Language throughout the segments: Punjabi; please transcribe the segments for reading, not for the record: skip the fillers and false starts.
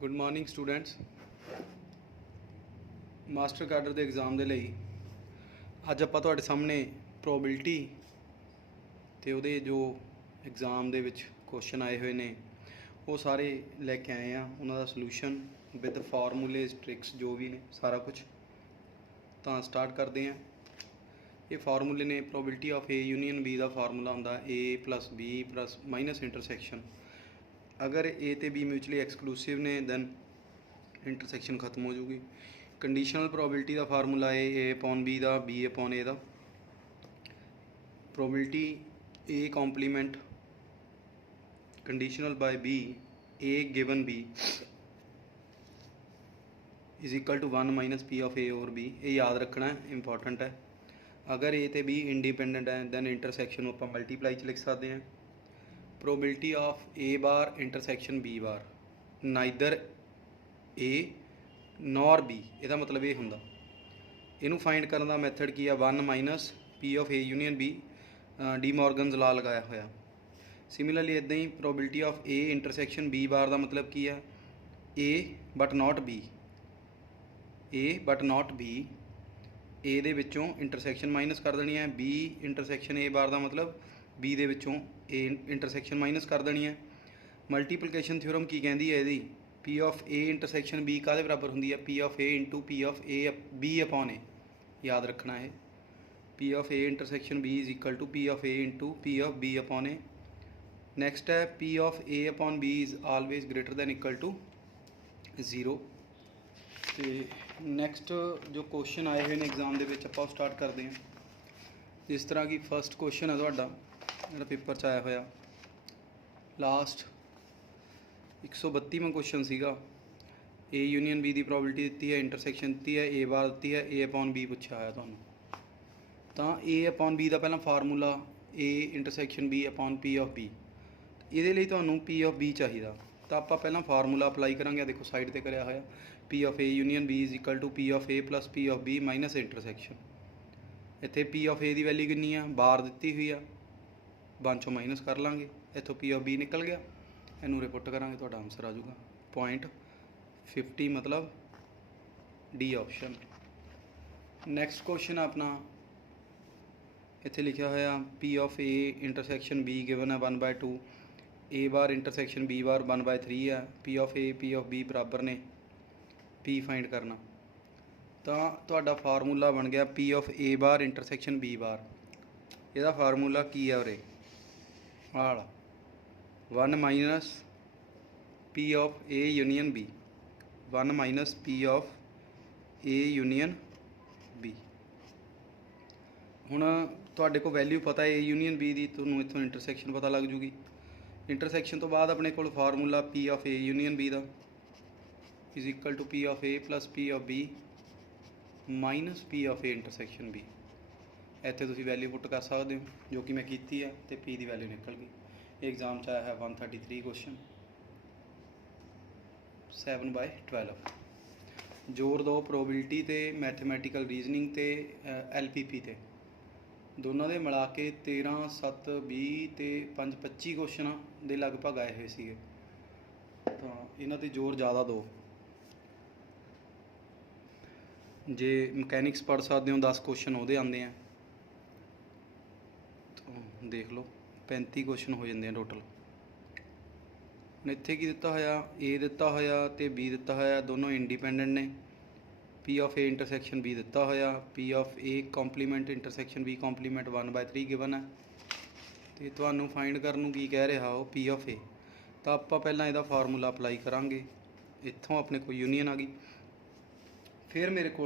Good morning students. Master cadre के एग्जाम के लिए अज आप सामने प्रोबेबिलिटी तो वो जो एग्जाम के क्वेश्चन आए हुए ने वो सारे लैके आए हैं। उन्होंने सलूशन विद फार्मूलेज ट्रिक्स जो भी ने सारा कुछ तो स्टार्ट करते हैं। ये फार्मूले ने probability of A union B का फार्मूला होंगे A plus B plus minus intersection. अगर ए तो बी म्यूचुअली एक्सक्लूसिव ने दैन इंटरसैक्शन खत्म हो जूगी। कंडीशनल प्रोबेबिलिटी का फार्मूला है ए अपॉन बी का बी अपॉन ए का। Probability A complement conditional by B A given B is equal to 1 minus P of A और बी। ये याद रखना है, इंपॉर्टेंट है। अगर ए तो बी इंडिपेंडेंट है दैन इंटरसैक्शन आप मल्टीप्लाई च लिख सकते हैं। Probability of A bar intersection B bar neither A nor B, ਇਹਦਾ मतलब ये ਹੁੰਦਾ। ਇਹਨੂੰ फाइंड करने का मैथड की है 1 minus P of A union B, De Morgan's law लगाया होया। सिमिलरली इदा ही probability of A intersection B bar का मतलब की है A but not B, A but not B. A दे विचों इंटरसैक्शन माइनस कर देनी है, बी इंटरसैक्शन ए बार का मतलब बी दे विचों ए इंटरसैक्शन माइनस कर देनी है। मल्टीप्लिकेशन थ्योरम की कहती है यदि P of A intersection B काहदे बराबर होंगी है P of A into P of A B upon A. याद रखना है P of A intersection B is equal to P of A into P of B upon A. Next है P of A upon B is always greater than equal to 0। तो नैक्सट जो क्वेश्चन आए हुए हैं एग्जाम के आप स्टार्ट करते हैं। जिस तरह की फर्स्ट क्वेश्चन है तुहाडा जो पेपर च आया होया लास्ट 132वां क्वेश्चन सीगा। ए यूनीयन बी की प्रोबेबिलिटी दी है, इंटरसैक्शन दी है, ए बार दी है, ए अपॉन बी पूछा है तुहानूं। तो ए अपॉन बी का पहला formula A intersection B upon P of B. ये लिए तुहानूं पी ऑफ बी चाहिए तो आप पहला फार्मूला अप्लाई करांगे। देखो साइड पर कराया होया P of A union B is equal to P of A plus P of B minus intersection. इत्थे पी ऑफ ए की वैल्यू कितनी है बार दी हुई है, 1 चों माइनस कर लाँगे, इत्थों पी ऑफ बी निकल गया। इनू रिपुट करांगे तो आंसर आ जाऊगा 0.50 मतलब डी ऑप्शन। नैक्सट क्वेश्चन अपना इत्थे लिखा होया P of A intersection B given है 1/2, A bar intersection B bar 1/3 है। P of A P of B बराबर ने पी फाइंड करना तो फार्मूला बन गया P of A bar intersection B bar. यदा फार्मूला की है उरे वाला 1 minus P of A union B, 1 minus P of A union B. हुण तुहाडे को वैल्यू पता है ए यूनीयन बी की, तुहानूं इत्थों इंटरसैक्शन पता लग जूगी। इंटरसैक्शन तो बाद अपने को formula P of A union B का is equal to P of A plus P of B minus P of A intersection B. इत्थे तुसीं वैल्यू पुट कर सकते हो जो कि मैं की है, तो पी की वैल्यू निकल गई। एग्जाम च आया है 133 क्वेश्चन 7/12। जोर दो प्रोबेबिलिटी ते मैथमैटिकल रीजनिंग ते LPP ते दोनों के मिला के 13 7 20 ते 5 25 क्वेश्चन के लगभग आए हुए थे। तो इन्हों पर जोर ज़्यादा दो। जे मकैनिक्स पढ़ सकते हो 10 क्वेश्चन वो आते हैं तो देख लो 35 क्वेश्चन हो जाते हैं टोटल। इत्थे की दिता होया ए दिता होया ते बी दिता होया, दोनों इंडिपेंडेंट ने। P of A intersection B दिता होया, P of A complement intersection B complement 1/3 given है। तो तुहानूं फाइंड करनूं की कह रहा हो पी ऑफ ए। तो आप पहला इसदा फार्मूला अप्लाई करांगे। इत्थों अपने को यूनीयन आ गई। फिर मेरे को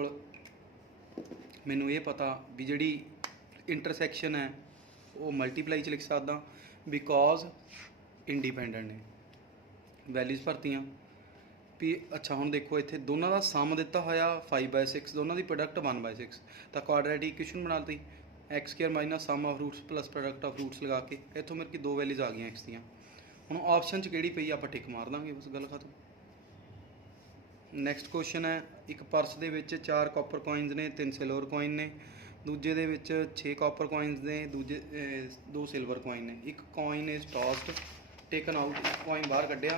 मैनूं ये पता भी जिहड़ी इंटरसैक्शन है वो मल्टीप्लाई च लिख सकदा बिकॉज इंडिपेंडेंट ने वैल्यूज़ भरतियाँ भी। अच्छा हुण देखो इत्थे दोनों का सम दिता होया 5/6, दोनों की प्रोडक्ट 1/6। तो क्वाड्रेटिक इक्वेशन बना दी x² minus sum of roots plus product of roots लगा के। इत्थों मेरे की 2 वैल्यूज़ आ गई x दियाँ। हुण ऑप्शन च किहड़ी पई आपां टिक मार दांगे, बस गल खत्म। नैक्सट क्वेश्चन है एक परस दे विच 4 कॉपर कॉइनस ने, 3 सिल्वर कॉइन ने। दूजे दे विच 6 कॉपर कॉइनस ने, दूजे 2 सिल्वर कॉइन ने। एक coin is tossed taken out, एक कॉइन बाहर कढ़िया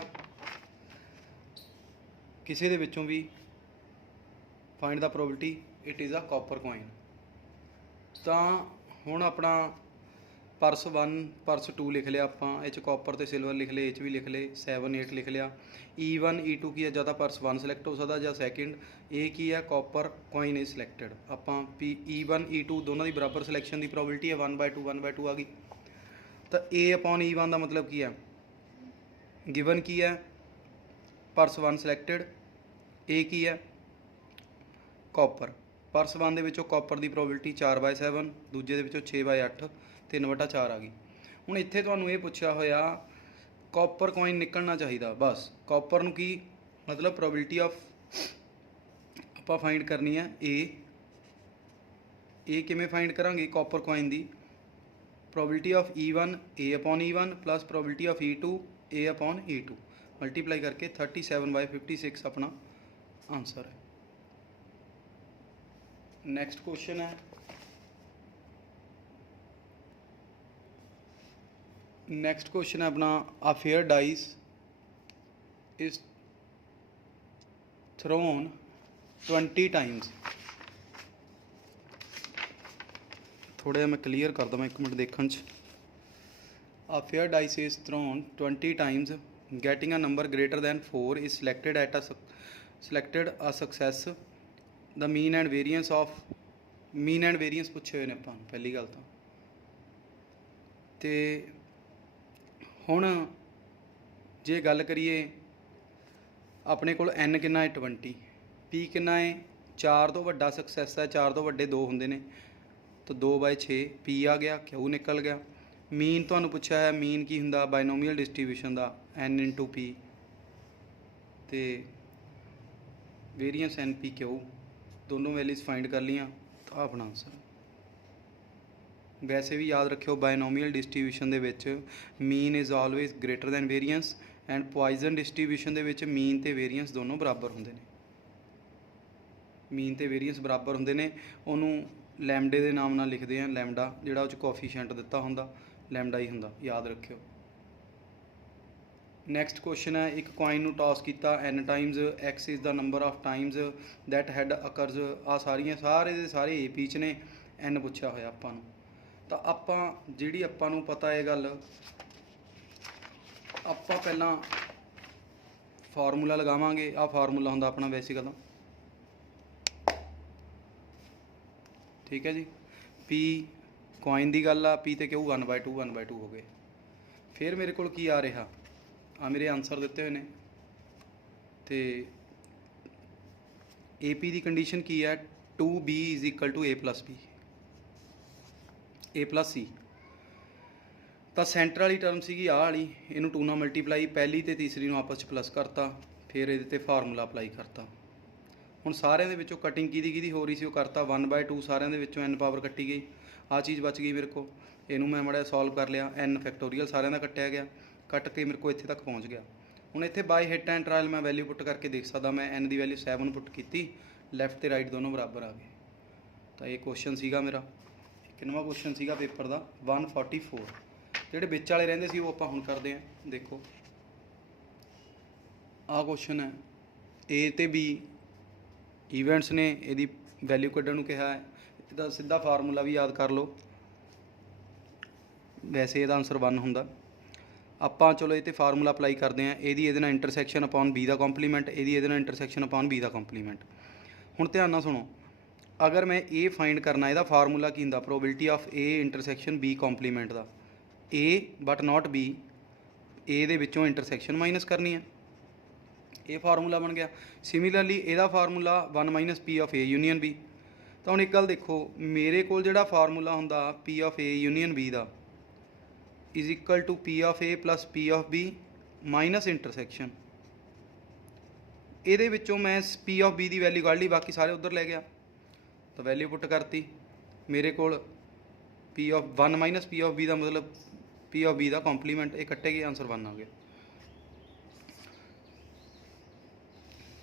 ਕਿਸੇ ਦੇ ਵਿੱਚੋਂ ਵੀ ਫਾਈਂਡ ਦਾ probability it is a copper coin. ਤਾਂ ਹੁਣ ਆਪਣਾ ਪਰਸ 1 ਪਰਸ 2 ਲਿਖ ਲਿਆ ਆਪਾਂ, ਇਹ 'ਚ ਕਾਪਰ ਤੇ ਸਿਲਵਰ ਲਿਖ ਲਏ, ਇਹ 'ਚ ਵੀ ਲਿਖ ਲਏ, 7 8 ਲਿਖ ਲਿਆ। E1 E2 ਕੀ ਹੈ, ਜਾਂ ਤਾਂ ਪਰਸ 1 ਸਿਲੈਕਟ ਹੋ ਸਕਦਾ ਜਾਂ ਸੈਕਿੰਡ। ਇਹ ਕੀ ਹੈ, ਕਾਪਰ ਕੋਇਨ ਇਜ਼ ਸਿਲੈਕਟਡ। ਆਪਾਂ E1 E2 ਦੋਨਾਂ ਦੀ ਬਰਾਬਰ ਸਿਲੈਕਸ਼ਨ ਦੀ ਪ੍ਰੋਬਿਲਟੀ ਹੈ 1/2 1/2 ਆ ਗਈ। ਤਾਂ A/E1 ਦਾ ਮਤਲਬ ਕੀ ਹੈ, ਗਿਵਨ ਕੀ ਹੈ, ਪਰਸ 1 ਸਿਲੈਕਟਡ, ਇਹ ਕੀ ਹੈ, ਕਾਪਰ। ਪਰਸ 1 ਦੇ ਵਿੱਚੋਂ ਕਾਪਰ ਦੀ ਪ੍ਰੋਬਿਲਟੀ 4/7, ਦੂਜੇ ਦੇ ਵਿੱਚੋਂ 6/8, 3/4 ਆ ਗਈ। ਹੁਣ ਇੱਥੇ ਤੁਹਾਨੂੰ ਇਹ ਪੁੱਛਿਆ ਹੋਇਆ ਕਾਪਰ ਕੋਇਨ ਨਿਕਲਣਾ ਚਾਹੀਦਾ, ਬਸ ਕਾਪਰ ਨੂੰ ਕੀ ਮਤਲਬ ਪ੍ਰੋਬਿਲਟੀ ਆਫ ਆਪਾਂ ਫਾਈਂਡ ਕਰਨੀ ਹੈ ਇਹ ਕਿਵੇਂ ਫਾਈਂਡ ਕਰਾਂਗੇ, copper coin the probability of E1 A/E1 plus probability of E2 A/E2 multiply ਕਰਕੇ 37/56 ਆਪਣਾ ਆਨਸਰ ਹੈ। नेक्स्ट क्वेश्चन है, नेक्स्ट क्वेश्चन है अपना, a fair dice is throne 20 times. थोड़ा मैं क्लीयर कर दवां, एक मिनट देखने च। A fair dice is throne 20 times getting a number greater than 4 is selected a success. The mean and variance of mean and variance पुछे हुए ने ਆਪਾਂ पहली गल तो हुण जे गल करिए अपने कोल n कितना है 20, p कितना है 4 तो वड्डा सक्सैस है, 4 तो वड्डे 2 होंदे ने, तो 2/6 p आ गया, q निकल गया। मीन तुहानूं पुछया है, मीन की हुंदा बाइनोमीअल डिस्ट्रीब्यूशन का n × p ते वेरीएंस n p q दोनों वैल्यूज़ फाइंड कर लिया, तो अपना आंसर। वैसे भी याद रखियो बाइनोमीअल डिस्ट्रीब्यूशन दे विच mean is always greater than variance, and Poisson distribution दे विच मीन ते वेरीएंस दोनों बराबर होंदे ने। मीन ते वेरीएंस बराबर होंदे ने, उन्होंने लैमडे के नाम नाल लिखते हैं, लैमडा जिहड़ा उह 'च कोफिशिएंट दिता हुंदा लैमडा ही हुंदा, याद रखियो। नैक्सट क्वेश्चन है, एक कॉइन नूं टॉस किया n times, x is the number of times that had occurs. आ सारियां सारे दे सारे ए पी च ने, n पुछया होया आपां नूं। तो आपां जिहड़ी आपां नूं पता है गल, आपां पहलां फार्मूला लगावांगे। आ फार्मूला हुंदा अपना बेसिक दा, ठीक है जी। पी कॉइन की गल आ, पी ते क्यों 1/2 1/2 हो गए। फिर मेरे कोल की आ रहा, आ मेरे आंसर दिते हुए ने, तो ए पी की कंडीशन की है 2b is equal to a + b a + c। तो सेंटर वाली टर्म सी आ वाली, इनू 2 नाल मल्टीप्लाई, पहली तो तीसरी नूं आपस प्लस करता, फिर ये फार्मूला अप्लाई करता। हुण सारिਆਂ ਦੇ ਵਿੱਚੋਂ कटिंग किहदी हो रही सी, करता 1/2, सारिਆਂ ਦੇ ਵਿੱਚੋਂ n पावर कट्टी गई, आ चीज़ बच गई मेरे को। इनू मैं माड़ा सॉल्व कर लिया, n फैक्टोरियल सारिਆਂ ਦਾ कट्टिया गया, कट के मेरे को इत्थे तक पहुँच गया। हुण इत्थे बाय हिट एंड ट्रायल मैं वैल्यू पुट करके देख सकदा, मैं n की वैल्यू 7 पुट की, लैफ्ट ते राइट दोनों बराबर आ गए। तो ये क्वेश्चन सीगा मेरा, किनवा क्वेश्चन सीगा पेपर का 144। जिहड़े विच वाले रहिंदे सी वो आपां हुण करदे हां। देखो आ क्वेश्चन है, ए ते बी ईवेंट्स ने, इहदी वैल्यू कड्ढण नूं कहा है, इहदा सीधा फार्मूला भी याद कर लो, वैसे इहदा आंसर 1 हुंदा। ਆਪਾਂ चलो ये फार्मूला अप्लाई करते हैं, यदि ये इंटरसैक्शन अपॉन बी का कॉम्पलीमेंट, यदि ये इंटरसैक्शन अपॉन बी का कॉम्पलीमेंट। हुण ध्यान नाल सुनो, अगर मैं ए फाइंड करना, यदा फार्मूला की हुंदा probability of A intersection B complement का, A but not B, A दे विचों इंटरसैक्शन माइनस करनी है, ये फार्मूला बन गया। सिमिलरली यदा formula 1 - p of A union B. तो हुण एक गल देखो, मेरे कोल जिहड़ा फार्मूला हुंदा p of A union B का is equal to p of A + p of b minus intersection. ये मैं p ऑफ b की वैल्यू कढ़ ली, बाकी सारे उधर ले गया, तो वैल्यू पुट करती मेरे को p of 1 - p of b का मतलब p ऑफ b का कॉम्पलीमेंट, ये कट्टे गए, आंसर 1 आ गया।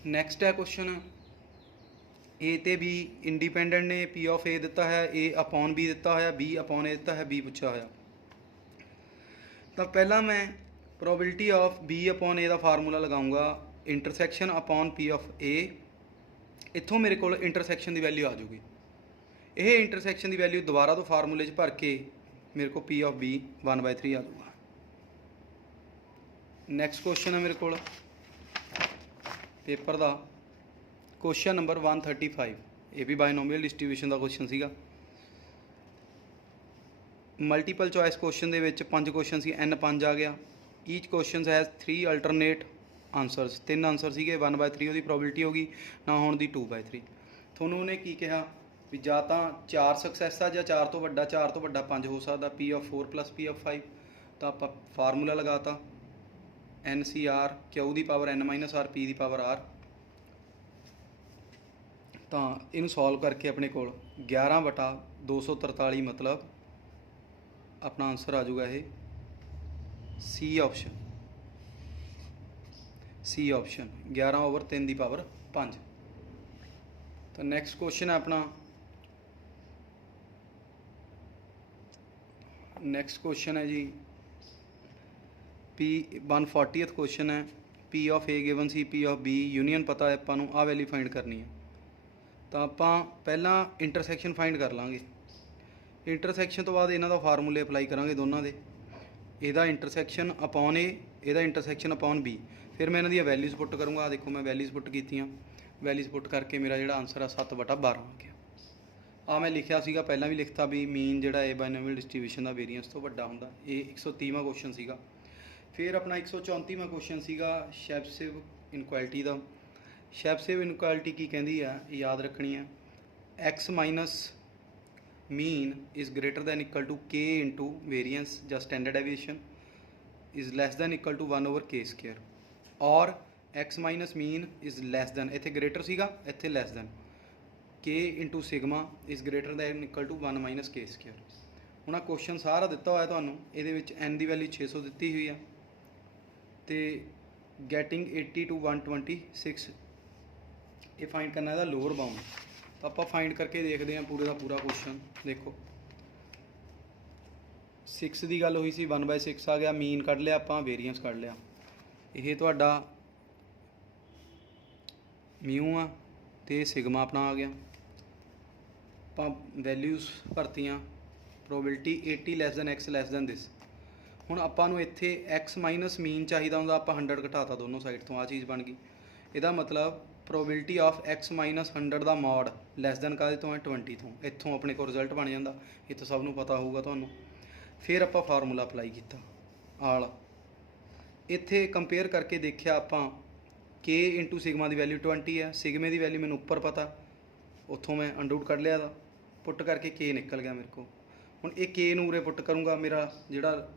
नैक्सट है क्वेश्चन, ए ते बी इंडिपेंडेंट ने, p ऑफ ए दिता है, a अपॉन b दिता है, b अपॉन ए दिता है, b पूछा होया। तो पहला मैं probability of b upon A का फार्मूला लगाऊंगा, ਇੰਟਰਸੈਕਸ਼ਨ ਅਪੋਨ ਪੀ ਆਫ ਏ, ਇੱਥੋਂ ਮੇਰੇ ਕੋਲ ਇੰਟਰਸੈਕਸ਼ਨ ਦੀ ਵੈਲਿਊ ਆ ਜੂਗੀ। ਇਹ ਇੰਟਰਸੈਕਸ਼ਨ ਦੀ ਵੈਲਿਊ ਦੁਬਾਰਾ ਤੋਂ ਫਾਰਮੂਲੇ 'ਚ ਭਰ ਕੇ ਮੇਰੇ ਕੋਲ ਪੀ ਆਫ ਬੀ 1/3 ਆ ਜਾਊਗਾ। ਨੈਕਸਟ ਕੁਐਸਚਨ ਹੈ ਮੇਰੇ ਕੋਲ ਪੇਪਰ ਦਾ ਕੁਐਸਚਨ ਨੰਬਰ 135। ਇਹ ਵੀ ਬਾਇਨੋਮੀਅਲ ਡਿਸਟ੍ਰੀਬਿਊਸ਼ਨ ਦਾ ਕੁਐਸਚਨ ਸੀਗਾ। ਮਲਟੀਪਲ ਚੋਇਸ ਕੁਐਸਚਨ ਦੇ ਵਿੱਚ 5 ਕੁਐਸਚਨ ਸੀ, n 5 ਆ ਗਿਆ। Each question has 3 alternate answers, 3 answer ਸੀਗੇ। 1/3 ਉਹਦੀ ਪ੍ਰੋਬਿਲਿਟੀ ਹੋ ਗਈ, ਨਾ ਹੋਣ ਦੀ 2/3। ਤੁਹਾਨੂੰ ਉਹਨੇ ਕੀ ਕਿਹਾ ਵੀ ਜਾਂ ਤਾਂ 4 ਸਕਸੈਸ ਆ ਜਾਂ 4 ਤੋਂ ਵੱਡਾ 5 ਹੋ ਸਕਦਾ, ਪੀ ਆਫ 4 + ਪੀ ਆਫ 5। ਤਾਂ ਆਪਾਂ ਫਾਰਮੂਲਾ ਲਗਾਤਾ NCR Q ਦੀ ਪਾਵਰ n - r P ਦੀ ਪਾਵਰ r। ਤਾਂ ਇਹਨੂੰ ਸੋਲਵ ਕਰਕੇ ਆਪਣੇ ਕੋਲ 11/243 ਮਤਲਬ ਆਪਣਾ ਆਨਸਰ ਆ ਜਾਊਗਾ ਇਹ C ਆਪਸ਼ਨ। 11/3 ਦੀ ਪਾਵਰ 5। ਤਾਂ ਨੈਕਸਟ ਕੁਐਸਚਨ ਹੈ ਆਪਣਾ, ਨੈਕਸਟ ਕੁਐਸਚਨ ਹੈ ਜੀ P 140th ਕੁਐਸਚਨ ਹੈ। P of A given C, P of B union ਪਤਾ ਹੈ ਆਪਾਂ ਨੂੰ, ਆਹ ਵੈਲਿਊ ਫਾਈਂਡ ਕਰਨੀ ਹੈ। ਤਾਂ ਆਪਾਂ ਪਹਿਲਾਂ ਇੰਟਰਸੈਕਸ਼ਨ ਫਾਈਂਡ ਕਰ ਲਾਂਗੇ। ਇੰਟਰਸੈਕਸ਼ਨ ਤੋਂ ਬਾਅਦ ਇਹਨਾਂ ਦਾ ਫਾਰਮੂਲੇ ਅਪਲਾਈ ਕਰਾਂਗੇ ਦੋਨਾਂ ਦੇ, ਇਹਦਾ ਇੰਟਰਸੈਕਸ਼ਨ ਅਪੋਨ A, ਇਹਦਾ ਇੰਟਰਸੈਕਸ਼ਨ ਅਪੋਨ B। ਫਿਰ ਮੈਂ ਇਹਨਾਂ ਦੀਆਂ ਵੈਲਿਊਜ਼ ਪੁੱਟ ਕਰੂੰਗਾ। ਆਹ ਦੇਖੋ ਮੈਂ ਵੈਲਿਊਜ਼ ਪੁੱਟ ਕੀਤੀਆਂ, ਵੈਲਿਊਜ਼ ਪੁੱਟ ਕਰਕੇ ਮੇਰਾ ਜਿਹੜਾ ਆਨਸਰ ਆ 7/12 ਆ ਗਿਆ। ਆ ਮੈਂ ਲਿਖਿਆ ਸੀਗਾ ਪਹਿਲਾਂ ਵੀ ਲਿਖਤਾ ਵੀ ਮੀਨ ਜਿਹੜਾ ਇਹ ਬਾਇਨੋਮੀਅਲ ਡਿਸਟ੍ਰੀਬਿਊਸ਼ਨ ਦਾ ਵੇਰੀਐਂਸ ਤੋਂ ਵੱਡਾ ਹੁੰਦਾ। ਇਹ 130ਵਾਂ ਕੁਐਸਚਨ ਸੀਗਾ। ਫਿਰ ਆਪਣਾ 134ਵਾਂ ਕੁਐਸਚਨ ਸੀਗਾ ਸ਼ੈਬਸਿਵ ਇਨਕੁਐਲਿਟੀ ਦਾ। ਸ਼ੈਬਸਿਵ ਇਨਕੁਐਲਿਟੀ ਕੀ ਕਹਿੰਦੀ ਆ, ਯਾਦ ਰੱਖਣੀ ਆ, x minus mean is greater than equal to k into variance ਜਾਂ standard deviation is less than equal to 1/k²। ਔਰ x minus mean is less than, ਇੱਥੇ ਗ੍ਰੇਟਰ ਸੀਗਾ ਇੱਥੇ less than, k into sigma is greater than equal to 1 - k²। ਹੁਣ ਆਹ ਕੁਐਸਚਨ ਸਾਰਾ ਦਿੱਤਾ ਹੋਇਆ ਤੁਹਾਨੂੰ, ਇਹਦੇ ਵਿੱਚ n ਦੀ ਵੈਲਿਊ 600 ਦਿੱਤੀ ਹੋਈ ਆ ਤੇ ਗੈਟਿੰਗ 80 to 126 ਇਹ ਫਾਈਂਡ ਕਰਨਾ ਇਹਦਾ ਲੋਅਰ ਬਾਊਂਡ। ਤਾਂ ਆਪਾਂ ਫਾਈਂਡ ਕਰਕੇ ਦੇਖਦੇ ਹਾਂ ਪੂਰੇ ਦਾ ਪੂਰਾ ਕੁਐਸਚਨ। ਦੇਖੋ 6 ਦੀ ਗੱਲ ਹੋਈ ਸੀ, 1/6 ਆ ਗਿਆ, ਮੀਨ ਕੱਢ ਲਿਆ ਆਪਾਂ, ਵੇਰੀਐਂਸ ਕੱਢ ਲਿਆ। ਇਹ ਤੁਹਾਡਾ ਮਿਊ ਆ ਤੇ ਸਿਗਮਾ ਆਪਣਾ ਆ ਗਿਆ। ਆਪਾਂ ਵੈਲਿਊਜ਼ ਭਰਤੀਆਂ, probability 80 less than x less than this. ਹੁਣ ਆਪਾਂ ਨੂੰ ਇੱਥੇ x ਮਾਈਨਸ ਮੀਨ ਚਾਹੀਦਾ ਹੁੰਦਾ, ਆਪਾਂ 100 ਘਟਾਤਾ ਦੋਨੋਂ ਸਾਈਡ ਤੋਂ, ਆ ਚੀਜ਼ ਬਣ ਗਈ। ਇਹਦਾ ਮਤਲਬ ਪ੍ਰੋਬਿਲਿਟੀ ਆਫ x ਮਾਈਨਸ 100 ਦਾ ਮੋਡ ਲੈਸ ਦੈਨ ਕਾਹਦੇ ਤੋਂ ਹੈ 20 ਤੋਂ। ਇੱਥੋਂ ਆਪਣੇ ਕੋਲ ਰਿਜ਼ਲਟ ਬਣ ਜਾਂਦਾ, ਇਹ ਤਾਂ ਸਭ ਨੂੰ ਪਤਾ ਹੋਊਗਾ ਤੁਹਾਨੂੰ। ਫਿਰ ਆਪਾਂ ਫਾਰਮੂਲਾ ਅਪਲਾਈ ਕੀਤਾ ਆਲ, ਇੱਥੇ ਕੰਪੇਅਰ ਕਰਕੇ ਦੇਖਿਆ ਆਪਾਂ k ਇੰਟੂ ਸਿਗਮਾ ਦੀ ਵੈਲਿਊ 20 ਹੈ, ਸਿਗਮੇ ਦੀ ਵੈਲਿਊ ਮੈਨੂੰ ਉੱਪਰ ਪਤਾ, ਉੱਥੋਂ ਮੈਂ ਅੰਡਰਰੂਟ ਕੱਢ ਲਿਆ ਦਾ, ਪੁੱਟ ਕਰਕੇ k ਨਿਕਲ ਗਿਆ ਮੇਰੇ ਕੋਲ। ਹੁਣ ਇਹ k ਨੂੰ ਉਰੇ ਪੁੱਟ ਕਰੂੰਗਾ, ਮੇਰਾ ਜਿਹੜਾ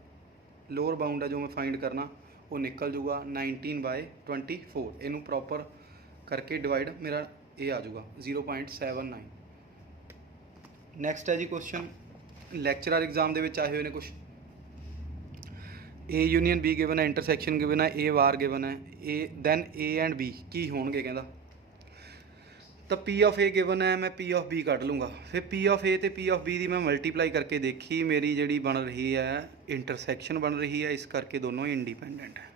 ਲੋਅਰ ਬਾਊਂਡ ਹੈ ਜੋ ਮੈਂ ਫਾਈਂਡ ਕਰਨਾ ਉਹ ਨਿਕਲ ਜੂਗਾ 19/24। ਇਹਨੂੰ ਪ੍ਰੋਪਰ ਕਰਕੇ ਡਿਵਾਈਡ ਮੇਰਾ ਇਹ ਆ ਜੂਗਾ 0.79। ਨੈਕਸਟ ਹੈ ਜੀ ਕੁਐਸਚਨ, ਲੈਕਚਰਰ ਐਗਜ਼ਾਮ ਦੇ ਵਿੱਚ ਆਏ ਹੋਏ ਨੇ ਕੁਛ। A ਯੂਨੀਅਨ B ਗਿਵਨ ਹੈ, ਇੰਟਰਸੈਕਸ਼ਨ ਗਿਵਨ ਹੈ, A ਵਾਰ ਗਿਵਨ ਹੈ, ਦੈਨ A ਐਂਡ B ਕੀ ਹੋਣਗੇ ਕਹਿੰਦਾ। ਤਾਂ P ਆਫ A ਗਿਵਨ ਹੈ, ਮੈਂ P ਆਫ B ਕੱਢ ਲੂँਗਾ। ਫਿਰ P ਆਫ A ਤੇ P ਆਫ B ਦੀ ਮੈਂ ਮਲਟੀਪਲਾਈ ਕਰਕੇ ਦੇਖੀ, ਮੇਰੀ ਜਿਹੜੀ ਬਣ ਰਹੀ ਹੈ ਇੰਟਰਸੈਕਸ਼ਨ ਬਣ ਰਹੀ ਹੈ, ਇਸ ਕਰਕੇ ਦੋਨੋਂ ਇੰਡੀਪੈਂਡੈਂਟ ਹੈ।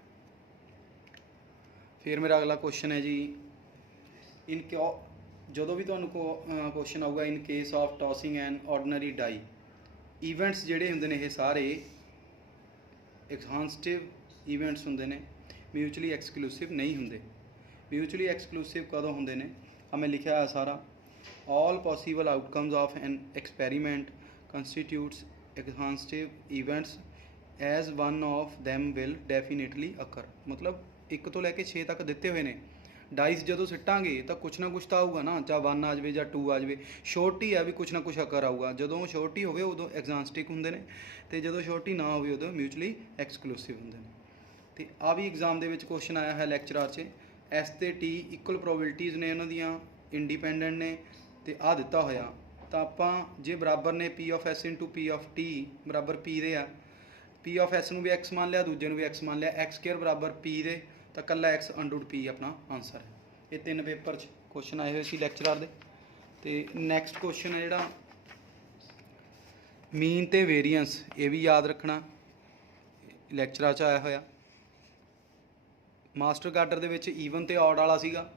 ਫਿਰ ਮੇਰਾ ਅਗਲਾ ਕੁਐਸਚਨ ਹੈ ਜੀ, ਜਦੋਂ ਵੀ ਤੁਹਾਨੂੰ ਕੁਐਸਚਨ ਆਊਗਾ in case of tossing an ordinary die, events ਜਿਹੜੇ ਹੁੰਦੇ ਨੇ ਇਹ ਸਾਰੇ ਐਕਸਹਾਂਸਟਿਵ ਈਵੈਂਟਸ ਹੁੰਦੇ ਨੇ, ਮਿਊਚੁਅਲੀ ਐਕਸਕਲੂਸਿਵ ਨਹੀਂ ਹੁੰਦੇ। ਮਿਊਚੁਅਲੀ ਐਕਸਕਲੂਸਿਵ ਕਦੋਂ ਹੁੰਦੇ ਨੇ, ਆ ਮੈਂ ਲਿਖਿਆ ਹੋਇਆ ਸਾਰਾ। All possible outcomes of an experiment constitutes exhaustive events as one of them will definitely occur. ਮਤਲਬ 1 ਤੋਂ ਲੈ ਕੇ 6 ਤੱਕ ਦਿੱਤੇ ਹੋਏ ਨੇ। ਡਾਈਸ ਜਦੋਂ ਸਿੱਟਾਂਗੇ ਤਾਂ ਕੁਛ ਨਾ ਕੁਛ ਤਾਂ ਆਊਗਾ ਨਾ, ਚਾਹੇ 1 ਆ ਜਾਵੇ ਜਾਂ 2 ਆ ਜਾਵੇ, ਸ਼ੋਰਟੀ ਆ ਵੀ ਕੁਛ ਨਾ ਕੁਛ ਅਕਰ ਆਊਗਾ। ਜਦੋਂ ਸ਼ੋਰਟੀ ਹੋਵੇ ਉਦੋਂ ਐਗਜ਼ਾਂਸਟਿਕ ਹੁੰਦੇ ਨੇ, ਤੇ ਜਦੋਂ ਸ਼ੋਰਟੀ ਨਾ ਹੋਵੇ ਉਦੋਂ ਮਿਊਚੁਅਲੀ ਐਕਸਕਲੂਸਿਵ ਹੁੰਦੇ ਨੇ। ਤੇ ਆ ਵੀ ਐਗਜ਼ਾਮ ਦੇ ਵਿੱਚ ਕੁਐਸਚਨ ਆਇਆ ਹੈ ਲੈਕਚਰਰ 'ਚ, S ਤੇ T ਇਕੁਅਲ ਪ੍ਰੋਬਿਲਿਟੀਜ਼ ਨੇ ਉਹਨਾਂ ਦੀਆਂ, ਇੰਡੀਪੈਂਡੈਂਟ ਨੇ, ਤੇ ਆ ਦਿੱਤਾ ਹੋਇਆ। ਤਾਂ ਆਪਾਂ ਜੇ ਬਰਾਬਰ ਨੇ P of S into P of T ਬਰਾਬਰ P ਦੇ ਆ, P ਆਫ S ਨੂੰ ਵੀ X ਮੰਨ ਲਿਆ, ਦੂਜੇ ਨੂੰ ਵੀ X ਮੰਨ ਲਿਆ, x² ਬਰਾਬਰ P ਦੇ, ਤਾਂ ਇਕੱਲਾ x ਅੰਡਰਰੂਟ P ਆਪਣਾ ਆਨਸਰ ਹੈ। ਇਹ 3 ਪੇਪਰ 'ਚ ਕੁਐਸਚਨ ਆਏ ਹੋਏ ਸੀ ਲੈਕਚਰਰ ਦੇ। ਤੇ ਨੈਕਸਟ ਕੁਐਸਚਨ ਹੈ ਜਿਹੜਾ ਮੀਨ ਤੇ ਵੇਰੀਐਂਸ, ਇਹ ਵੀ ਯਾਦ ਰੱਖਣਾ, ਲੈਕਚਰਰ 'ਚ ਆਇਆ ਹੋਇਆ। ਮਾਸਟਰ ਕਾਡਰ ਦੇ ਵਿੱਚ ਈਵਨ ਤੇ ਆਡ ਵਾਲਾ ਸੀਗਾ,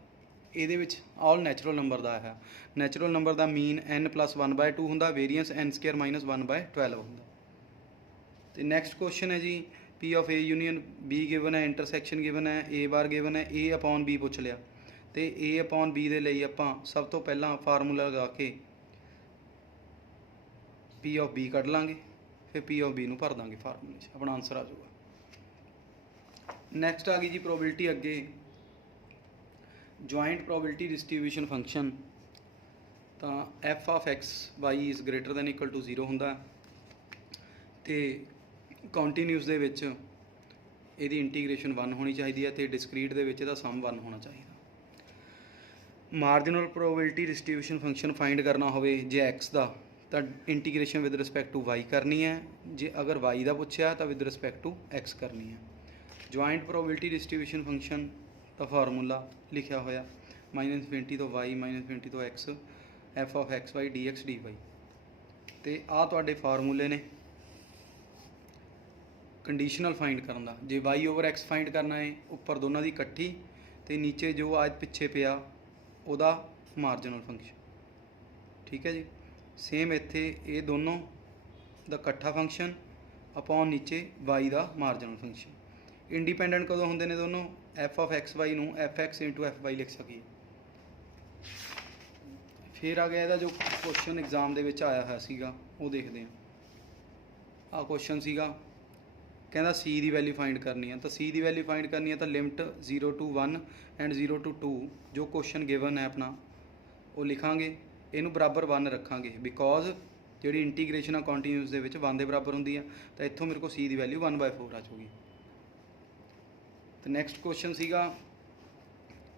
ਇਹਦੇ ਵਿੱਚ ਆਲ ਨੈਚੁਰਲ ਨੰਬਰ ਦਾ ਹੈ। ਨੈਚੁਰਲ ਨੰਬਰ ਦਾ ਮੀਨ n + 1/2 ਹੁੰਦਾ, ਵੇਰੀਐਂਸ n² - 1/12 ਹੁੰਦਾ। ਤੇ ਨੈਕਸਟ ਕੁਐਸਚਨ ਹੈ ਜੀ P of A union B given ਹੈ, ਇੰਟਰਸੈਕਸ਼ਨ ਗਿਵਨ ਹੈ, A ਬਾਰ ਗਿਵਨ ਹੈ, A/B ਪੁੱਛ ਲਿਆ। ਤੇ A/B ਦੇ ਲਈ ਆਪਾਂ ਸਭ ਤੋਂ ਪਹਿਲਾਂ ਫਾਰਮੂਲਾ ਲਗਾ ਕੇ P of B ਕੱਢ ਲਾਂਗੇ, ਫਿਰ P of B ਨੂੰ ਭਰ ਦਾਂਗੇ ਫਾਰਮੂਲੇ 'ਚ, ਆਪਣਾ ਆਨਸਰ ਆ ਜਾਊਗਾ। ਨੈਕਸਟ ਆ ਗਈ ਜੀ ਪ੍ਰੋਬੇਬਿਲਿਟੀ ਅੱਗੇ, ਜੁਆਇੰਟ ਪ੍ਰੋਬੇਬਿਲਿਟੀ ਡਿਸਟ੍ਰੀਬਿਊਸ਼ਨ ਫੰਕਸ਼ਨ। ਤਾਂ f of x y is greater than equal to 0 ਹੁੰਦਾ, ਤੇ ਕੰਟੀਨਿਊਸ ਦੇ ਵਿੱਚ ਇਹਦੀ ਇੰਟੀਗ੍ਰੇਸ਼ਨ 1 ਹੋਣੀ ਚਾਹੀਦੀ ਹੈ, ਤੇ ਡਿਸਕ੍ਰੀਟ ਦੇ ਵਿੱਚ ਇਹਦਾ ਸਮ 1 ਹੋਣਾ ਚਾਹੀਦਾ। Marginal probability distribution function find ਕਰਨਾ ਹੋਵੇ ਜੇ x ਦਾ, ਤਾਂ integration with respect to y ਕਰਨੀ ਹੈ, ਜੇ ਅਗਰ y ਦਾ ਪੁੱਛਿਆ ਤਾਂ ਵਿਦ ਰਿਸਪੈਕਟ ਟੂ x ਕਰਨੀ ਹੈ। ਜੁਆਇੰਟ ਪ੍ਰੋਬੇਬਿਲਿਟੀ ਡਿਸਟ੍ਰੀਬਿਊਸ਼ਨ ਫੰਕਸ਼ਨ ਦਾ ਫਾਰਮੂਲਾ ਲਿਖਿਆ ਹੋਇਆ, -∞ ਤੋਂ y -∞ ਤੋਂ x f of x y dx dy। ਤੇ ਆਹ ਤੁਹਾਡੇ ਫਾਰਮੂਲੇ ਨੇ ਕੰਡੀਸ਼ਨਲ ਫਾਈਂਡ ਕਰਨ ਦਾ। ਜੇ y/x ਫਾਈਂਡ ਕਰਨਾ ਹੈ, ਉੱਪਰ ਦੋਨਾਂ ਦੀ ਇਕੱਠੀ, ਤੇ ਨੀਚੇ ਜੋ ਅੱਜ ਪਿੱਛੇ ਪਿਆ ਉਹਦਾ ਮਾਰਜਨਲ ਫੰਕਸ਼ਨ। ਠੀਕ ਹੈ ਜੀ। ਸੇਮ ਇੱਥੇ ਇਹ ਦੋਨੋਂ ਦਾ ਇਕੱਠਾ ਫੰਕਸ਼ਨ ਅਪੋਨ ਨੀਚੇ y ਦਾ ਮਾਰਜਨਲ ਫੰਕਸ਼ਨ। ਇੰਡੀਪੈਂਡੈਂਟ ਕਦੋਂ ਹੁੰਦੇ ਨੇ ਦੋਨੋਂ? f of x y ਨੂੰ fx × fy ਲਿਖ ਸਕੀਏ। ਫਿਰ ਆ ਗਿਆ ਇਹਦਾ ਜੋ ਕੁਐਸਚਨ ਐਗਜ਼ਾਮ ਦੇ ਵਿੱਚ ਆਇਆ ਹੋਇਆ ਸੀਗਾ, ਉਹ ਦੇਖਦੇ ਹਾਂ। ਆਹ ਕੁਐਸਚਨ ਸੀਗਾ, ਕਹਿੰਦਾ c ਦੀ ਵੈਲਿਊ ਫਾਈਂਡ ਕਰਨੀ ਹੈ। ਤਾਂ c ਦੀ ਵੈਲਿਊ ਫਾਈਂਡ ਕਰਨੀ ਹੈ ਤਾਂ ਲਿਮਟ 0 to 1 ਐਂਡ 0 to 2 ਜੋ ਕੁਐਸਚਨ ਗਿਵਨ ਹੈ ਆਪਣਾ ਉਹ ਲਿਖਾਂਗੇ, ਇਹਨੂੰ ਬਰਾਬਰ 1 ਰੱਖਾਂਗੇ, ਬਿਕੋਜ਼ ਜਿਹੜੀ ਇੰਟੀਗ੍ਰੇਸ਼ਨ ਆ ਕੰਟੀਨਿਊਸ ਦੇ ਵਿੱਚ 1 ਦੇ ਬਰਾਬਰ ਹੁੰਦੀ ਆ। ਤਾਂ ਇੱਥੋਂ ਮੇਰੇ ਕੋਲ c ਦੀ ਵੈਲਿਊ 1/4 ਆ ਜਾਊਗੀ। ਤੇ ਨੈਕਸਟ ਕੁਐਸਚਨ ਸੀਗਾ,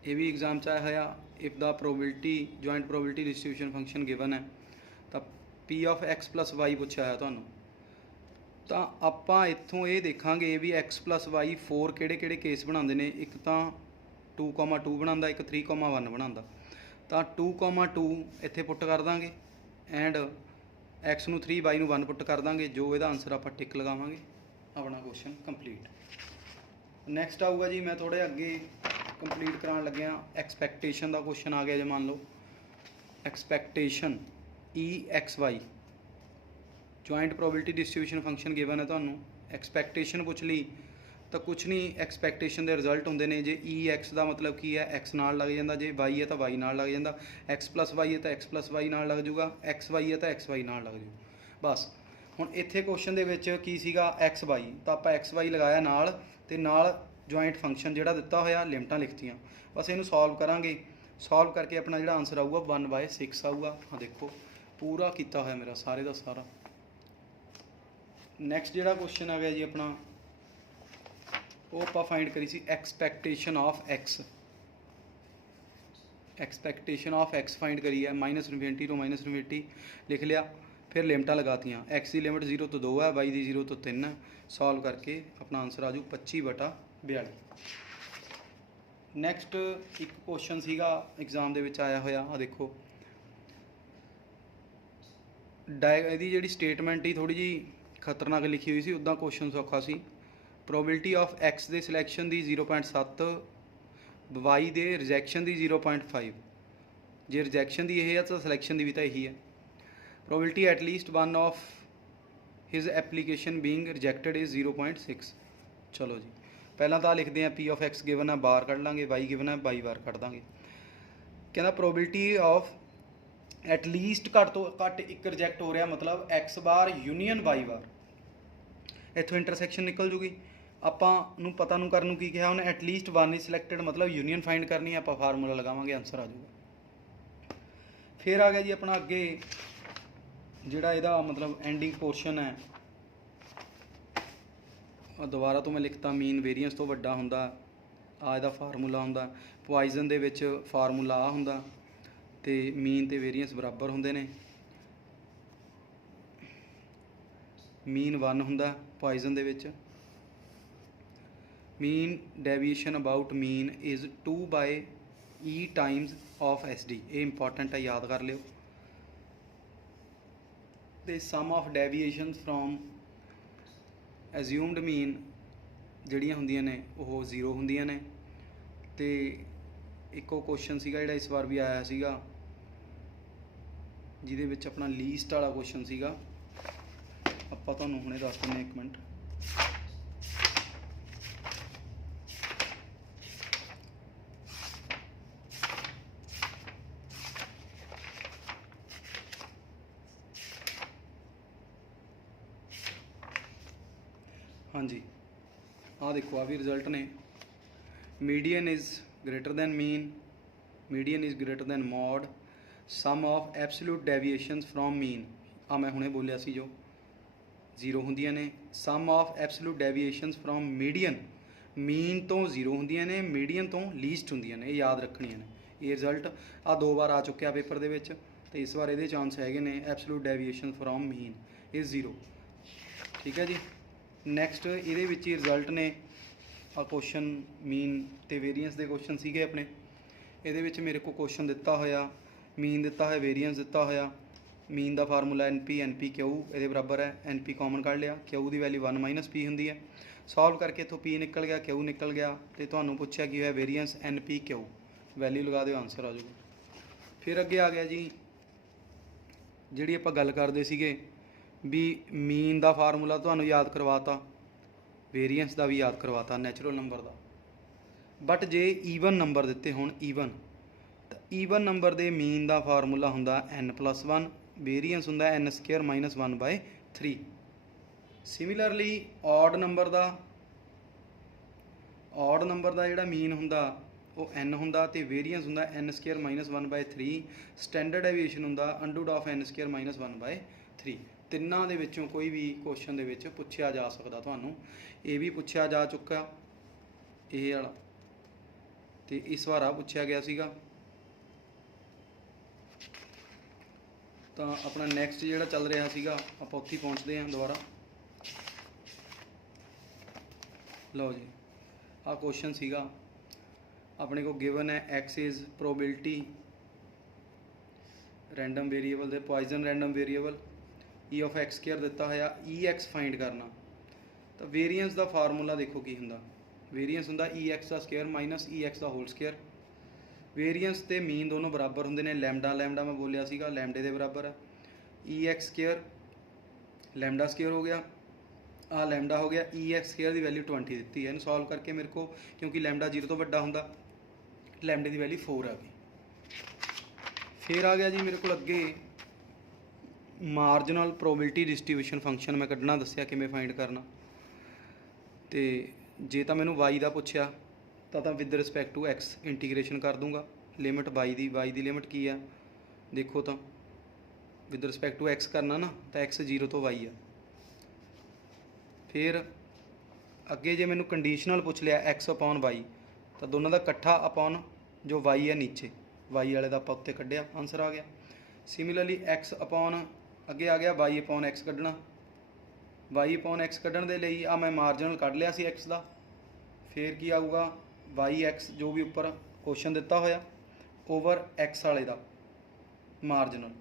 ਇਹ ਵੀ ਐਗਜ਼ਾਮ 'ਚ ਆਇਆ ਹੋਇਆ, if the probability joint probability distribution function given ਹੈ, ਤਾਂ p of x + y ਪੁੱਛਿਆ ਹੋਇਆ ਤੁਹਾਨੂੰ। ਤਾਂ ਆਪਾਂ ਇੱਥੋਂ ਇਹ ਦੇਖਾਂਗੇ ਵੀ x + y 4 ਕਿਹੜੇ ਕੇਸ ਬਣਾਉਂਦੇ ਨੇ। ਇੱਕ ਤਾਂ 2,2 ਬਣਾਉਂਦਾ, ਇੱਕ 3,1 ਬਣਾਉਂਦਾ। ਤਾਂ 2,2 ਇੱਥੇ ਪੁੱਟ ਕਰ ਦਾਂਗੇ, ਐਂਡ x ਨੂੰ 3 y ਨੂੰ 1 ਪੁੱਟ ਕਰ ਦਾਂਗੇ, ਜੋ ਇਹਦਾ ਆਨਸਰ ਆਪਾਂ ਟਿਕ ਲਗਾਵਾਂਗੇ। ਆਪਣਾ ਕੁਐਸਚਨ ਕੰਪਲੀਟ। ਨੈਕਸਟ ਆਊਗਾ ਜੀ, ਮੈਂ ਥੋੜ੍ਹੇ ਅੱਗੇ ਕੰਪਲੀਟ ਕਰਾਉਣ ਲੱਗਿਆ ਐਕਸਪੈਕਟੇਸ਼ਨ ਦਾ ਕੁਐਸਚਨ ਆ ਗਿਆ। ਜੇ ਮੰਨ ਲਓ expectation EXY joint probability distribution function given ਹੈ ਤੁਹਾਨੂੰ, ਐਕਸਪੈਕਟੇਸ਼ਨ ਪੁੱਛ ਲਈ ਤਾਂ ਕੁਛ ਨਹੀਂ, ਐਕਸਪੈਕਟੇਸ਼ਨ ਦੇ ਰਿਜ਼ਲਟ ਹੁੰਦੇ ਨੇ। ਜੇ EX ਦਾ ਮਤਲਬ ਕੀ ਹੈ, x ਨਾਲ ਲੱਗ ਜਾਂਦਾ, ਜੇ y ਹੈ ਤਾਂ y ਨਾਲ ਲੱਗ ਜਾਂਦਾ, x + y ਹੈ ਤਾਂ x + y ਨਾਲ ਲੱਗ ਜੂਗਾ, XY ਹੈ ਤਾਂ XY ਨਾਲ ਲੱਗ ਜੂ। ਬਸ ਹੁਣ ਇੱਥੇ ਕੁਐਸਚਨ ਦੇ ਵਿੱਚ ਕੀ ਸੀਗਾ, XY, ਤਾਂ ਆਪਾਂ XY ਲਗਾਇਆ ਨਾਲ, ਤੇ ਨਾਲ ਜੁਆਇੰਟ ਫੰਕਸ਼ਨ ਜਿਹੜਾ ਦਿੱਤਾ ਹੋਇਆ, ਲਿਮਟਾਂ ਲਿਖਤੀਆਂ। ਬਸ ਇਹਨੂੰ ਸੋਲਵ ਕਰਾਂਗੇ, ਸੋਲਵ ਕਰਕੇ ਆਪਣਾ ਜਿਹੜਾ ਆਨਸਰ ਆਊਗਾ 1/6 ਆਊਗਾ। ਹਾਂ ਦੇਖੋ ਪੂਰਾ ਕੀਤਾ ਹੋਇਆ ਮੇਰਾ ਸਾਰੇ ਦਾ ਸਾਰਾ। ਨੈਕਸਟ ਜਿਹੜਾ ਕੁਐਸਚਨ ਆ ਗਿਆ ਜੀ ਆਪਣਾ, ਉਹ ਆਪਾਂ ਫਾਈਂਡ ਕਰੀ ਸੀ expectation of x। Expectation of x find ਕਰੀ ਹੈ, -∞ ਤੋਂ -∞ ਲਿਖ ਲਿਆ, ਫਿਰ ਲਿਮਟਾਂ ਲਗਾਤੀਆਂ। x ਦੀ ਲਿਮਟ 0 ਤੋਂ 2 ਹੈ, y ਦੀ 0 ਤੋਂ 3 ਹੈ। ਸੋਲਵ ਕਰਕੇ ਆਪਣਾ ਆਨਸਰ ਆ ਜੂ 25/42। ਨੈਕਸਟ ਇੱਕ ਕੁਐਸਚਨ ਸੀਗਾ ਐਗਜ਼ਾਮ ਦੇ ਵਿੱਚ ਆਇਆ ਹੋਇਆ, ਆ ਦੇਖੋ ਇਹਦੀ ਜਿਹੜੀ ਸਟੇਟਮੈਂਟ ਹੀ ਥੋੜ੍ਹੀ ਜਿਹੀ ਖਤਰਨਾਕ ਲਿਖੀ ਹੋਈ ਸੀ, ਉੱਦਾਂ ਕੁਐਸਚਨ ਸੌਖਾ ਸੀ। ਪ੍ਰੋਬੇਬਿਲਿਟੀ ਆਫ x ਦੇ ਸਿਲੈਕਸ਼ਨ ਦੀ 0.7, y ਦੇ ਰਿਜੈਕਸ਼ਨ ਦੀ 0.5। ਜੇ ਰਿਜੈਕਸ਼ਨ ਦੀ ਇਹ ਹੈ ਤਾਂ ਸਿਲੈਕਸ਼ਨ ਦੀ ਵੀ ਤਾਂ ਇਹੀ ਹੈ। Probability at least 1 of his application being rejected is 0.6। ਚਲੋ ਜੀ, ਪਹਿਲਾਂ ਤਾਂ ਲਿਖਦੇ ਹਾਂ P of x ਗਿਵਨ ਹੈ, ਬਾਰ ਕੱਢ ਲਾਂਗੇ, y ਗਿਵਨ ਹੈ, y ਬਾਰ ਕੱਢ ਦਾਂਗੇ। ਕਹਿੰਦਾ ਪ੍ਰੋਬੇਬਿਲਿਟੀ ਆਫ ਐਟ ਲੀਸਟ ਘੱਟ ਤੋਂ ਘੱਟ ਇੱਕ ਰਿਜੈਕਟ ਹੋ ਰਿਹਾ, ਮਤਲਬ x ਬਾਰ ਯੂਨੀਅਨ y ਬਾਰ। ਇੱਥੋਂ ਇੰਟਰਸੈਕਸ਼ਨ ਨਿਕਲ ਜੂਗੀ। ਆਪਾਂ ਨੂੰ ਪਤਾ ਨੂੰ ਕਰਨ ਨੂੰ ਕੀ ਕਿਹਾ ਉਹਨੇ, ਐਟ ਲੀਸਟ 1 ਇਜ਼ ਸਿਲੈਕਟਡ, ਮਤਲਬ ਯੂਨੀਅਨ ਫਾਈਂਡ ਕਰਨੀ ਹੈ। ਆਪਾਂ ਫਾਰਮੂਲਾ ਲਗਾਵਾਂਗੇ, ਆਨਸਰ ਆ ਜਾਊਗਾ। ਫਿਰ ਆ ਗਿਆ ਜੀ ਆਪਣਾ ਅੱਗੇ ਜਿਹੜਾ ਇਹਦਾ ਮਤਲਬ ਐਂਡਿੰਗ ਪੋਰਸ਼ਨ ਹੈ, ਦੁਬਾਰਾ ਤੋਂ ਮੈਂ ਲਿਖਤਾ, ਮੀਨ ਵੇਰੀਐਂਸ ਤੋਂ ਵੱਡਾ ਹੁੰਦਾ, ਆ ਇਹਦਾ ਫਾਰਮੂਲਾ ਹੁੰਦਾ। ਪੁਆਇਜ਼ਨ ਦੇ ਵਿੱਚ ਫਾਰਮੂਲਾ ਆ ਹੁੰਦਾ, ਤੇ ਮੀਨ ਤੇ ਵੇਰੀਐਂਸ ਬਰਾਬਰ ਹੁੰਦੇ ਨੇ। ਮੀਨ 1 ਹੁੰਦਾ ਪੁਆਇਜ਼ਨ ਦੇ ਵਿੱਚ। Mean deviation about mean is 2/e times of SD। ਇਹ ਇੰਪੋਰਟੈਂਟ ਹੈ, ਯਾਦ ਕਰ ਲਿਓ। ਤੇ sum of deviations from assumed mean ਜਿਹੜੀਆਂ ਹੁੰਦੀਆਂ ਨੇ ਉਹ 0 ਹੁੰਦੀਆਂ ਨੇ, ਤੇ ਇੱਕੋ ਕੁਐਸਚਨ ਸੀਗਾ ਜਿਹੜਾ ਇਸ ਵਾਰ ਵੀ ਆਇਆ ਸੀਗਾ, ਜਿਹਦੇ ਵਿੱਚ ਆਪਣਾ ਲੀਸਟ ਵਾਲਾ ਕੁਐਸਚਨ ਸੀਗਾ। ਆਪਾਂ ਤੁਹਾਨੂੰ ਹੁਣੇ ਦੱਸ ਦਿੰਦੇ, ਇੱਕ ਮਿੰਟ। ਹਾਂਜੀ, ਆਹ ਦੇਖੋ, ਆ ਵੀ ਰਿਜ਼ਲਟ ਨੇ। Median is greater than mean, median is greater than mode, sum of absolute deviations from mean, ਆ ਮੈਂ ਹੁਣੇ ਬੋਲਿਆ ਸੀ ਜੋ 0 ਹੁੰਦੀਆਂ ਨੇ। Sum of absolute deviations from median, mean ਤੋਂ 0 ਹੁੰਦੀਆਂ ਨੇ, ਮੀਡੀਅਨ ਤੋਂ ਲੀਸਟ ਹੁੰਦੀਆਂ ਨੇ। ਇਹ ਯਾਦ ਰੱਖਣੀਆਂ ਨੇ। ਇਹ ਰਿਜ਼ਲਟ ਆ 2 ਵਾਰ ਆ ਚੁੱਕਿਆ ਪੇਪਰ ਦੇ ਵਿੱਚ, ਤੇ ਇਸ ਵਾਰ ਇਹਦੇ ਚਾਂਸ ਹੈਗੇ ਨੇ absolute deviation from mean is 0। ਠੀਕ ਹੈ ਜੀ। ਨੈਕਸਟ ਇਹਦੇ ਵਿੱਚ ਹੀ ਰਿਜ਼ਲਟ ਨੇ। ਆ ਕੁਐਸਚਨ ਮੀਨ ਤੇ ਵੇਰੀਐਂਸ ਦੇ ਕੁਐਸਚਨ ਸੀਗੇ ਆਪਣੇ। ਇਹਦੇ ਵਿੱਚ ਮੇਰੇ ਕੋਲ ਕੁਐਸਚਨ ਦਿੱਤਾ ਹੋਇਆ, ਮੀਨ ਦਿੱਤਾ ਹੋਇਆ, ਵੇਰੀਐਂਸ ਦਿੱਤਾ ਹੋਇਆ। ਮੀਨ ਦਾ ਫਾਰਮੂਲਾ NP Q ਇਹਦੇ ਬਰਾਬਰ ਹੈ। NP ਕਾਮਨ ਕੱਢ ਲਿਆ, Q ਦੀ ਵੈਲਿਊ 1 - P ਹੁੰਦੀ ਹੈ। ਸੋਲਵ ਕਰਕੇ ਇੱਥੋਂ P ਨਿਕਲ ਗਿਆ, Q ਨਿਕਲ ਗਿਆ, ਤੇ ਤੁਹਾਨੂੰ ਪੁੱਛਿਆ ਕੀ ਹੋਇਆ, ਵੇਰੀਐਂਸ NP Q, ਵੈਲਿਊ ਲਗਾ ਦਿਓ, ਆਨਸਰ ਆ ਜਾਊਗਾ। ਫਿਰ ਅੱਗੇ ਆ ਗਿਆ ਜੀ, ਜਿਹੜੀ ਆਪਾਂ ਗੱਲ ਕਰਦੇ ਸੀਗੇ ਵੀ ਮੀਨ ਦਾ ਫਾਰਮੂਲਾ ਤੁਹਾਨੂੰ ਯਾਦ ਕਰਵਾਤਾ, ਵੇਰੀਐਂਸ ਦਾ ਵੀ ਯਾਦ ਕਰਵਾਤਾ, ਨੈਚੁਰਲ ਨੰਬਰ ਦਾ। ਬਟ ਜੇ ਈਵਨ ਨੰਬਰ ਦਿੱਤੇ ਹੋਣ, ਈਵਨ, ਤਾਂ ਈਵਨ ਨੰਬਰ ਦੇ ਮੀਨ ਦਾ ਫਾਰਮੂਲਾ ਹੁੰਦਾ n+1, ਵੇਰੀਐਂਸ ਹੁੰਦਾ n² - 1/3। ਸਿਮਿਲਰਲੀ ਔਡ ਨੰਬਰ ਦਾ ਜਿਹੜਾ ਮੀਨ ਹੁੰਦਾ ਉਹ n ਹੁੰਦਾ, ਤੇ ਵੇਰੀਐਂਸ ਹੁੰਦਾ n² - 1/3। ਸਟੈਂਡਰਡ ਡੈਵੀਏਸ਼ਨ ਹੁੰਦਾ √n² - 1/3। ਤਿੰਨਾਂ ਦੇ ਵਿੱਚੋਂ ਕੋਈ ਵੀ ਕੁਐਸਚਨ ਦੇ ਵਿੱਚ ਪੁੱਛਿਆ ਜਾ ਸਕਦਾ ਤੁਹਾਨੂੰ। ਇਹ ਵੀ ਪੁੱਛਿਆ ਜਾ ਚੁੱਕਾ, ਇਹ ਵਾਲਾ, ਤੇ ਇਸ ਵਾਰ ਆ ਪੁੱਛਿਆ ਗਿਆ ਸੀਗਾ। ਤਾਂ ਆਪਣਾ ਨੈਕਸਟ ਜਿਹੜਾ ਚੱਲ ਰਿਹਾ ਸੀਗਾ, ਆਪਾਂ ਉੱਥੇ ਪਹੁੰਚਦੇ ਹਾਂ ਦੁਬਾਰਾ। ਲਓ ਜੀ, ਆਹ ਕੁਐਸਚਨ ਸੀਗਾ ਆਪਣੇ ਕੋਲ, ਗਿਵਨ ਹੈ x is probability random variable ਦੇ, ਪੋਇਜ਼ਨ ਰੈਂਡਮ ਵੇਰੀਏਬਲ E(x²) ਦਿੱਤਾ ਹੋਇਆ, Ex ਫਾਈਂਡ ਕਰਨਾ। ਤਾਂ ਵੇਰੀਐਂਸ ਦਾ ਫਾਰਮੂਲਾ ਦੇਖੋ ਕੀ ਹੁੰਦਾ, ਵੇਰੀਐਂਸ ਹੁੰਦਾ Ex² - Ex²। ਵੇਰੀਐਂਸ ਤੇ ਮੀਨ ਦੋਨੋਂ ਬਰਾਬਰ ਹੁੰਦੇ ਨੇ। ਲੈਮਡਾ ਮੈਂ ਬੋਲਿਆ ਸੀਗਾ, ਲੈਮਡੇ ਦੇ ਬਰਾਬਰ ਹੈ। Ex² ਲੈਮਡਾ² ਹੋ ਗਿਆ, ਆ ਲੈਮਡਾ ਹੋ ਗਿਆ। Ex² ਦੀ ਵੈਲਿਊ 20 ਦਿੱਤੀ ਹੈ। ਇਹਨੂੰ ਸੋਲਵ ਕਰਕੇ ਮੇਰੇ ਕੋਲ, ਕਿਉਂਕਿ ਲੈਮਡਾ 0 ਤੋਂ ਵੱਡਾ ਹੁੰਦਾ, ਲੈਮਡੇ ਦੀ ਵੈਲਿਊ 4 ਆ ਗਈ। ਫਿਰ ਆ ਗਿਆ ਜੀ ਮੇਰੇ ਕੋਲ ਅੱਗੇ ਮਾਰਜਨਲ ਪ੍ਰੋਬੇਬਿਲਿਟੀ ਡਿਸਟ੍ਰੀਬਿਊਸ਼ਨ ਫੰਕਸ਼ਨ ਮੈਂ ਕੱਢਣਾ ਦੱਸਿਆ, ਕਿਵੇਂ ਫਾਈਂਡ ਕਰਨਾ। ਤੇ ਜੇ ਤਾਂ ਮੈਨੂੰ y ਦਾ ਪੁੱਛਿਆ ਤਾਂ with respect to x integration ਕਰ ਦੂੰਗਾ। ਲਿਮਿਟ y ਦੀ ਲਿਮਿਟ ਕੀ ਆ ਦੇਖੋ, ਤਾਂ ਵਿਦ ਰਿਸਪੈਕਟ ਟੂ x ਕਰਨਾ ਨਾ, ਤਾਂ x 0 ਤੋਂ y ਆ। ਫਿਰ ਅੱਗੇ ਜੇ ਮੈਨੂੰ ਕੰਡੀਸ਼ਨਲ ਪੁੱਛ ਲਿਆ x/y, ਤਾਂ ਦੋਨਾਂ ਦਾ ਇਕੱਠਾ ਅਪੋਨ ਜੋ y ਹੈ ਨੀਚੇ, y ਵਾਲੇ ਦਾ ਆਪਾਂ ਉੱਤੇ ਕੱਢਿਆ, ਆਨਸਰ ਆ ਗਿਆ। ਸਿਮਿਲਰਲੀ x ਅਪੋਨ ਅੱਗੇ ਆ ਗਿਆ y/x ਕੱਢਣਾ। y/x ਕੱਢਣ ਦੇ ਲਈ ਆ ਮੈਂ ਮਾਰਜਨਲ ਕੱਢ ਲਿਆ ਸੀ x ਦਾ। ਫਿਰ ਕੀ ਆਊਗਾ, yx ਜੋ ਵੀ ਉੱਪਰ ਕੁਐਸਚਨ ਦਿੱਤਾ ਹੋਇਆ ਓਵਰ x ਵਾਲੇ ਦਾ ਮਾਰਜਨਲ,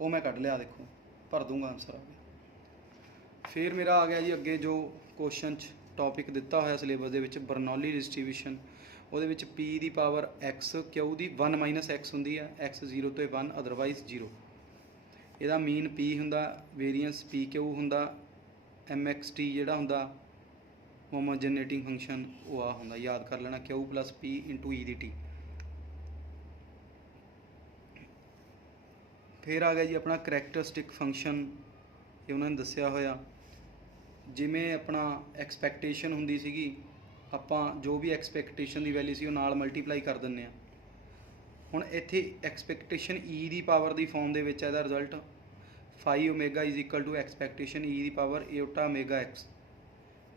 ਉਹ ਮੈਂ ਕੱਢ ਲਿਆ, ਦੇਖੋ ਭਰ ਦੂੰਗਾ, ਆਨਸਰ ਆ ਗਿਆ। ਫਿਰ ਮੇਰਾ ਆ ਗਿਆ ਜੀ ਅੱਗੇ ਜੋ ਕੁਐਸਚਨ 'ਚ ਟੌਪਿਕ ਦਿੱਤਾ ਹੋਇਆ ਸਿਲੇਬਸ ਦੇ ਵਿੱਚ, ਬਰਨੌਲੀ ਡਿਸਟ੍ਰੀਬਿਊਸ਼ਨ। ਉਹਦੇ ਵਿੱਚ p ਦੀ ਪਾਵਰ x, q ਦੀ 1 - x ਹੁੰਦੀ ਹੈ, x 0 ਤੋਂ 1, ਅਦਰਵਾਈਜ਼ 0। ਇਹਦਾ ਮੀਨ p ਹੁੰਦਾ, ਵੇਰੀਐਂਸ pq ਹੁੰਦਾ, mxt ਜਿਹੜਾ ਹੁੰਦਾ ਹੋਮੋਜਨੇਟਿੰਗ ਫੰਕਸ਼ਨ, ਉਹ ਆ ਹੁੰਦਾ, ਯਾਦ ਕਰ ਲੈਣਾ, q + p × e ਦੀ t। ਫਿਰ ਆ ਗਿਆ ਜੀ ਆਪਣਾ ਕਰੈਕਟਰਿਸਟਿਕ ਫੰਕਸ਼ਨ। ਇਹ ਉਹਨਾਂ ਨੇ ਦੱਸਿਆ ਹੋਇਆ, ਜਿਵੇਂ ਆਪਣਾ ਐਕਸਪੈਕਟੇਸ਼ਨ ਹੁੰਦੀ ਸੀਗੀ, ਆਪਾਂ ਜੋ ਵੀ ਐਕਸਪੈਕਟੇਸ਼ਨ ਦੀ ਵੈਲਿਊ ਸੀ ਉਹ ਨਾਲ ਮਲਟੀਪਲਾਈ ਕਰ ਦਿੰਦੇ ਹਾਂ। ਹੁਣ ਇੱਥੇ ਐਕਸਪੈਕਟੇਸ਼ਨ e ਦੀ ਪਾਵਰ ਦੀ ਫਾਰਮ ਦੇ ਵਿੱਚ ਇਹਦਾ ਰਿਜ਼ਲਟ phi ω = ਐਕਸਪੈਕਟੇਸ਼ਨ e ਦੀ ਪਾਵਰ j⍵x,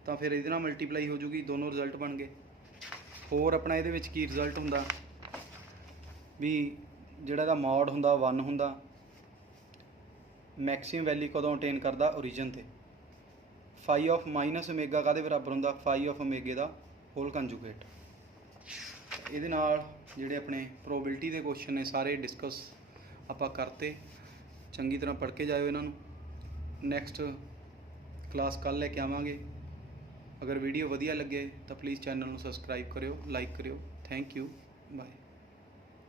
ਤਾਂ ਫਿਰ ਇਹਦੇ ਨਾਲ ਮਲਟੀਪਲਾਈ ਹੋ ਜੂਗੀ, ਦੋਨੋਂ ਰਿਜ਼ਲਟ ਬਣ ਗਏ। ਹੋਰ ਆਪਣਾ ਇਹਦੇ ਵਿੱਚ ਕੀ ਰਿਜ਼ਲਟ ਹੁੰਦਾ ਵੀ ਜਿਹੜਾ ਇਹਦਾ ਮੋਡ ਹੁੰਦਾ 1 ਹੁੰਦਾ, ਮੈਕਸਿਮਮ ਵੈਲਿਊ ਕਦੋਂ ਅਟੇਨ ਕਰਦਾ, ਓਰੀਜਨ ਤੇ। phi of -ω ਕਾਹਦੇ ਬਰਾਬਰ ਹੁੰਦਾ, phi of ω the hole conjugate. ਇਹਦੇ ਨਾਲ ਜਿਹੜੇ ਆਪਣੇ ਪ੍ਰੋਬੇਬਿਲਿਟੀ ਦੇ ਕੁਐਸਚਨ ਨੇ ਸਾਰੇ ਡਿਸਕਸ ਆਪਾਂ ਕਰਤੇ। ਚੰਗੀ ਤਰ੍ਹਾਂ ਪੜ੍ਹ ਕੇ ਜਾਇਓ ਇਹਨਾਂ ਨੂੰ। ਨੈਕਸਟ ਕਲਾਸ ਕੱਲ੍ਹ ਲੈ ਕੇ ਆਵਾਂਗੇ। ਅਗਰ ਵੀਡੀਓ ਵਧੀਆ ਲੱਗੇ ਤਾਂ ਪਲੀਜ਼ ਚੈਨਲ ਨੂੰ ਸਬਸਕ੍ਰਾਈਬ ਕਰਿਓ, ਲਾਈਕ ਕਰਿਓ। Thank you bye.